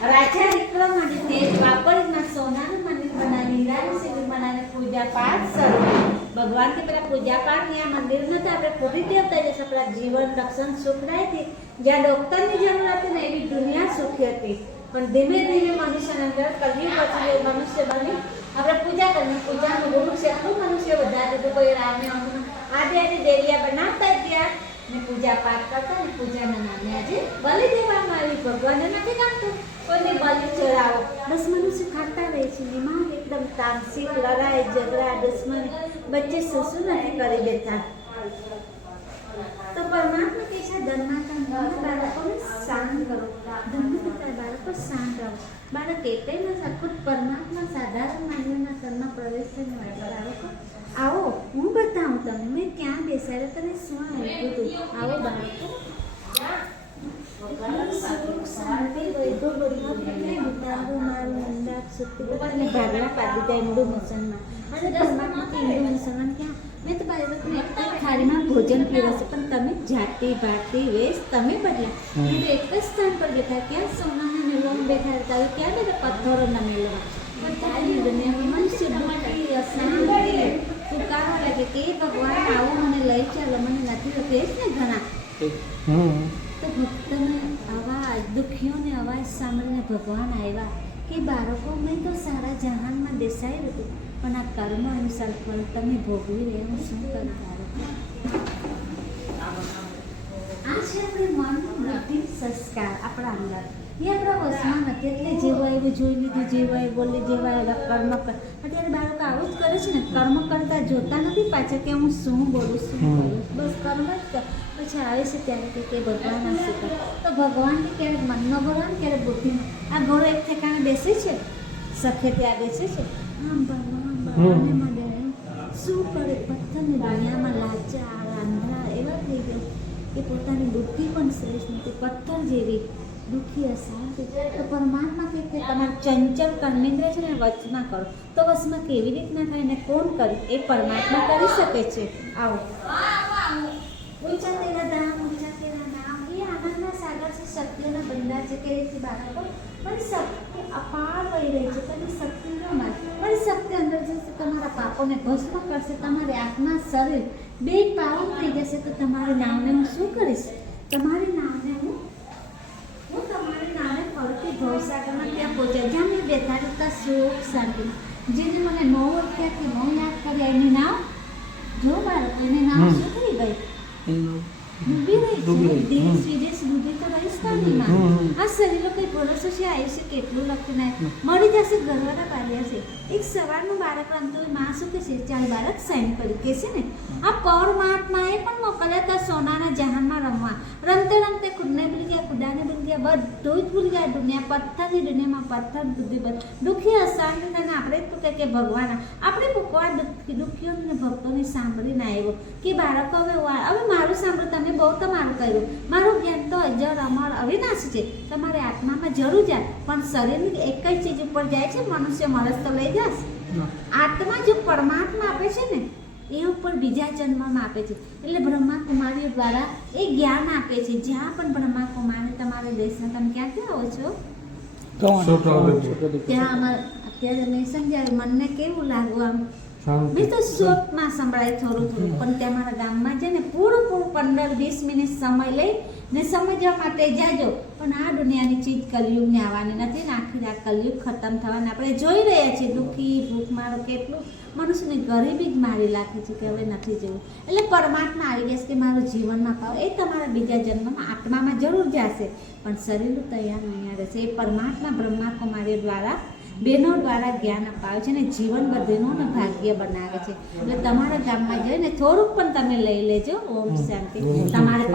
રાજા વિક્રમાદિત્ય દ્વાપરમાં સોનાનું મંદિર બનાવી હીરાનું શિવલિંગ બનાવીને પૂજા પાઠ શરૂ ભગવાન की પેલા પૂજા પાઠ ત્યાં મંદિર નતા આપણે પૂરી દેવતા જશે આપણા જીવન રક્ષણ સુખદાય હતી જ્યાં ડોક્ટરની જરૂર હતી ને એવી દુનિયા સુખી હતી પણ ધીમે ધીમે મનુષ્યના અંદર કલયુગ પછી મનુષ્ય બની આપણે પૂજા કરીને પૂજાનું ગુરુ છે એટલું મનુષ્ય વધારે તો કોઈ રામને આદે દેવિયા બનાવતા ગયા ને પૂજા પાઠ કરતા ને પૂજાના નામે આજે બલિ દેવામાં આવી ભગવાનને નથી કાઢતું કોઈને બલિ ચડાવો બસ મનુષ્ય ખાતા રહે છે દિમાગ એકદમ તામસિક લડાઈ ઝઘડા દુશ્મની બચ્ચે શું નથી કરી દેતા તો પરમાત્મા કે છે ધર્માતા બાળકોને શાંત કરો ધર્મપિતા બાળકો શાંત રહો બાળક એકઈ ન ખુદ પરમાત્મા સાધારણ માનવીના ઘરમાં પ્રવેશ થઈને બાળકો આવો હું બતાવું તમને મેં ક્યાં બેસાડ્યા તને શું આવ્યું હતું આવો બાળકો ભાગલા પાડી જાય હિન્દુ મુસલમાન અને પરમાત્માથી હિન્દુ મુસલમાન ક્યાં મેં તો બાળકોને એક થાળીમાં ભોજન પીરસે પણ તમે જાતિ ભાતિ વેશ તમે બદલા એક જ સ્થાન પર બેઠા ક્યાં સોનાના મેળવામાં બેઠા હતા ક્યાં બધા પથ્થરોના મેળવામાં પણ દુનિયામાં મનુષ્ય દુઃખી અશાંતિ પુકારવા લાગે કે એ ભગવાન આવો મને લઈ ચાલો મને નથી થતું એ જ ને ઘણા તો ભક્તને અવાજ દુઃખીઓને અવાજ સાંભળીને ભગવાન આવ્યા કે બાળકો મેં તો સારા જહાનમાં દેસાયું હતું પણ આ કર્મ અનુસાર ફળ તમે ભોગવી રહ્યા હું શું કરું બાળકો આ છે આપણે મન બુદ્ધિ સંસ્કાર આપણા અંદર એ આપણા વશમાં નથી એટલે જેવું આવ્યું જોઈ લીધું જેવું આવ્યું બોલે જેવા આવ્યા કર્મ કર અત્યારે બાળકો આવું જ કરે છે ને કર્મ કરતા જોતા નથી પાછળ કે હું શું બોલું શું કરું બસ કર્મ જ કર પછી આવે છે ત્યારે કે ભગવાન આ શું કરે તો ભગવાનને ક્યારેક મનનો ભગવાન ક્યારેક બુદ્ધિનો આ ઘોડો એક ઠેકાણે બેસે છે સખે ત્યાં બેસે છે આમ ભગવાને મને શું કરે પથ્થરની દુનિયામાં લાચાર આંધળા એવા થઈ ગયા કે પોતાની બુદ્ધિ પણ શ્રેષ્ઠ નથી પથ્થર જેવી દુઃખી અશાંતિ તો પરમાત્મા કે તમારે ચંચળ કર્મેન્દ્ર છે ને વચમાં કરો તો વચમાં કેવી રીતના થાય ને કોણ કરે એ પરમાત્મા કરી શકે છે આવો ઊંચા તેરા ધામ ઊંચા તેરા નામ એ આનંદના સાગર છે શક્તિઓના બંધાર છે કે છે બાળકો પણ શક્તિ અપાર વહી રહી છે તમે શક્તિ ન માર પણ શક્તિ અંદર જશે તમારા પાપોને ભસ્મ કરશે તમારી આત્મા શરીર બે પાવન થઈ જશે તો તમારા નામને હું શું કરીશ તમારી નામને હું તમારી નામે ફરતી ભવસાગરમાં ત્યાં પહોંચ્યા જ્યાં મેં બેઠા હતા સુખ શાંતિ જેને મને ન ઓળખ્યા કે ન યાદ કર્યા એની નામ જો બાળકો એની નામ શું થઈ ગઈ ડૂબી રહી છે દેશ વિદેશ ડૂબી તો રહીશ કાનીમાં આ શરીરનો કંઈ ભરોસો છે આયુષ્ય કેટલું લખીને મળી જશે ઘરવાળા પાડ્યા છે એક સવારનું બાળક રમતું હોય માં શું કહે છે ચાલ બાળક સાઈન કરી કે છે ને આ પરમાત્માએ પણ મોકલ્યા હતા સોનાના જહાનમાં રમવા રમતે રમતે ખુદને ભૂલી ગયા ખુદાને ભૂલી ગયા બધું જ ભૂલી ગયા દુનિયા પથ્થરની દુનિયામાં પથ્થર બુદ્ધિ દુઃખી અશાંતિ અને આપણે જ પૂછે કે ભગવાન આપણે પૂકવા દુઃખીઓને ભક્તોને સાંભળીને આવ્યો કે બાળકો હવે મારું સાંભળો તમે બહુ તમારું કર્યું મારું જ્ઞાન તો અજર અમર અવિનાશી છે તમારે આત્મામાં જરૂર જાય પણ શરીરની એક જ ચીજ ઉપર જાય છે મનુષ્ય મરસ તો લઈ જશે આત્મા જો પરમાત્મા આપે છે ને એ ઉપર બીજા જન્મમાં આપે છે એટલે બ્રહ્માકુમારીઓ દ્વારા એ જ્ઞાન આપે છે જ્યાં પણ બ્રહ્માકુમારી તમારા દેશના તમે ક્યાંથી આવો છો ત્યાં અમારે અત્યારે મેં સમજાવ્યું મનને કેવું લાગવું આમ મેં તો શોકમાં સંભળાય થોડું પણ ત્યાં મારા ગામમાં છે ને પૂરું 15-20 મિનિટ સમય લઈ ને સમજવા માટે જાજો પણ આ દુનિયાની ચીજ કલયુગને આવવાની નથી ને આખી રાત કલયુગ ખતમ થવાને આપણે જોઈ રહ્યા છીએ દુઃખી ભૂખમારો કેટલું મનુષ્યની ગરીબી જ મારી નાખે છે કે હવે નથી જવું એટલે પરમાત્મા આવી જશે કે મારું જીવનમાં પાવ એ તમારા બીજા જન્મમાં આત્મામાં જરૂર જશે પણ શરીર તૈયાર નહીં રહેશે એ પરમાત્મા બ્રહ્માકુમારીઓ દ્વારા બહેનો દ્વારા જ્ઞાન અપાવે છે અને જીવન બધેનું ભાગ્ય બનાવે છે એટલે તમારા ગામમાં જઈને થોડુંક પણ તમે લઈ લેજો ઓમ શાંતિ તમારે